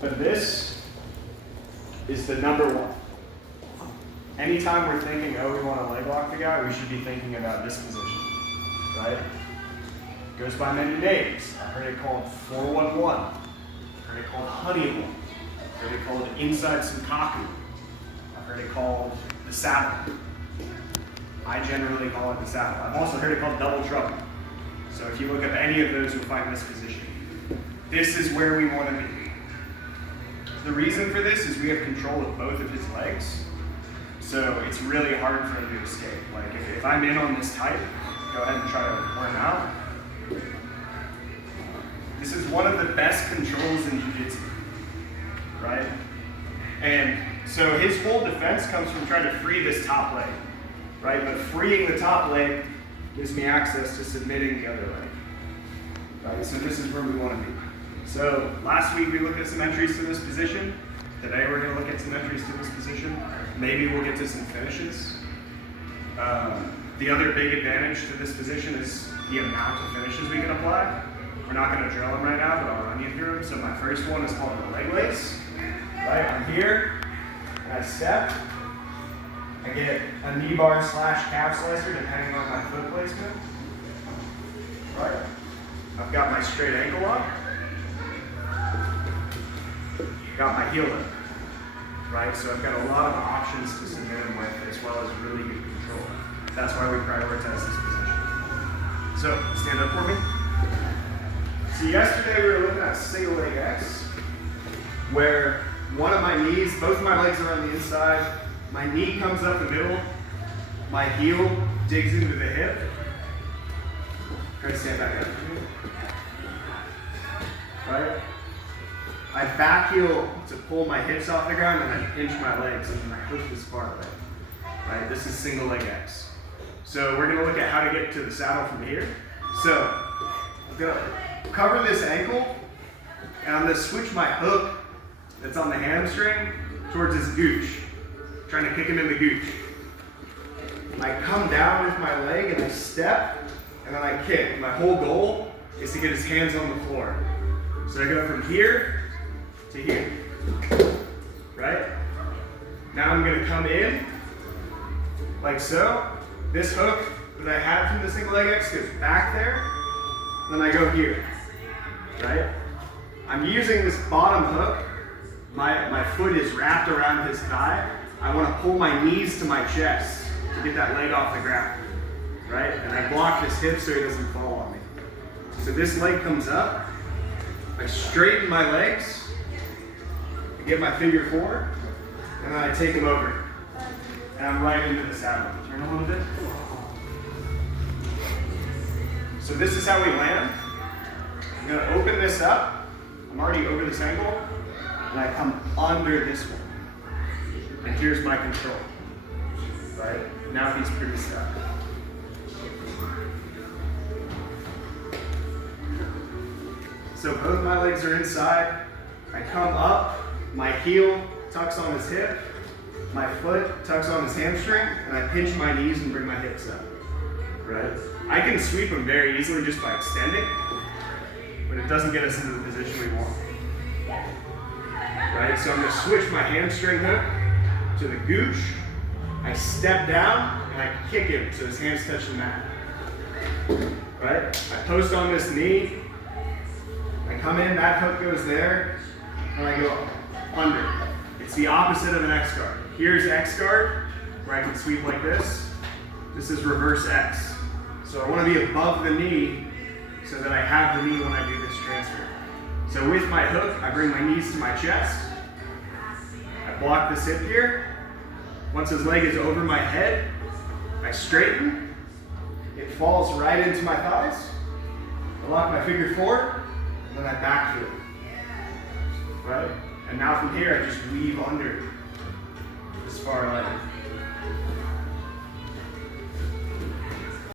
But this is the number one. Anytime we're thinking, oh, we want to leg lock the guy, we should be thinking about this position, right? It goes by many names. I've heard it called 411. I've heard it called honeymoon. I've heard it called inside Sunkaku. I've heard it called the saddle. I generally call it the saddle. I've also heard it called double trouble. So if you look up any of those, you'll find this position. This is where we want to be. The reason for this is we have control of both of his legs. So it's really hard for him to escape. Like if I'm in on this tight, go ahead and try to wear him out. This is one of the best controls in jiu-jitsu, right? And so his whole defense comes from trying to free this top leg, right? But freeing the top leg gives me access to submitting the other leg, right? So this is where we want to be. So last week we looked at some entries to this position. Today we're going to look at some entries to this position. Maybe we'll get to some finishes. The other big advantage to this position is the amount of finishes we can apply. We're not going to drill them right now, but I'll run you through them. So my first one is called the leg lace. Right, I'm here, and I step. I get a knee bar / calf slicer depending on my foot placement. Right, I've got my straight ankle lock. Got my heel hook. Right, so I've got a lot of options to submit him with, as well as really good control. That's why we prioritize this position. So, stand up for me. So yesterday we were looking at single leg X, where one of my knees, both of my legs are on the inside, my knee comes up the middle, my heel digs into the hip. Try to stand back up. Right? I back heel to pull my hips off the ground, and I pinch my legs, and then I hook this far away. Right? This is single leg X. So we're going to look at how to get to the saddle from here. So I'm going to cover this ankle, and I'm going to switch my hook that's on the hamstring towards his gooch, trying to kick him in the gooch. I come down with my leg, and I step, and then I kick. My whole goal is to get his hands on the floor. So I go from here to here, right? Now I'm going to come in, like so. This hook that I had from the single leg X goes back there, then I go here, right? I'm using this bottom hook. My foot is wrapped around his thigh. I want to pull my knees to my chest to get that leg off the ground, right? And I block his hip so he doesn't fall on me. So this leg comes up, I straighten my legs, I get my figure 4, and then I take him over. And I'm right into the saddle. Turn a little bit. So this is how we land. I'm going to open this up. I'm already over this angle. And I come under this one. And here's my control. Right? Now he's pretty stuck. So both my legs are inside. I come up. My heel tucks on his hip. My foot tucks on his hamstring, and I pinch my knees and bring my hips up, right? I can sweep him very easily just by extending, but it doesn't get us into the position we want, right? So I'm gonna switch my hamstring hook to the gooch. I step down, and I kick him so his hands touch the mat, right? I post on this knee, I come in, that hook goes there, and I go under. It's the opposite of an X guard. Here's X guard, where I can sweep like this. This is reverse X. So I want to be above the knee so that I have the knee when I do this transfer. So with my hook, I bring my knees to my chest. I block this hip here. Once his leg is over my head, I straighten. It falls right into my thighs. I lock my figure 4, and then I back heel. Right? And now from here, I just weave under this far leg.